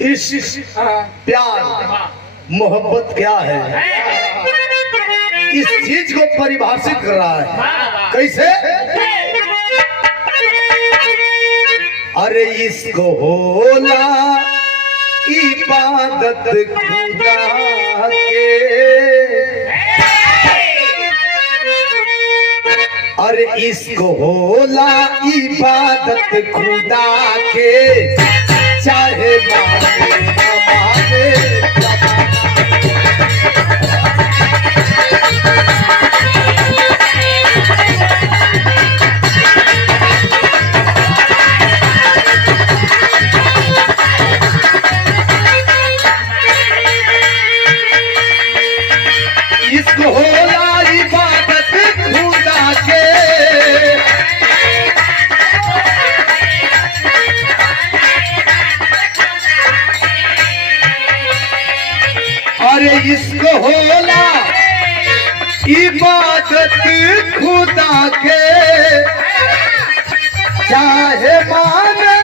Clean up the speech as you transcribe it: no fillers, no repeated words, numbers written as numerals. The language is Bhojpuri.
इश्क, प्यार, मोहब्बत क्या है, इस चीज को परिभाषित कर रहा है। कैसे? अरे इसको होला इबादत खुदा के, अरे इसको होला इबादत खुदा के, चाहे माने न माने। इसको होला इबादत खुदा के, अरे इसको होला इबादत खुदा के, चाहे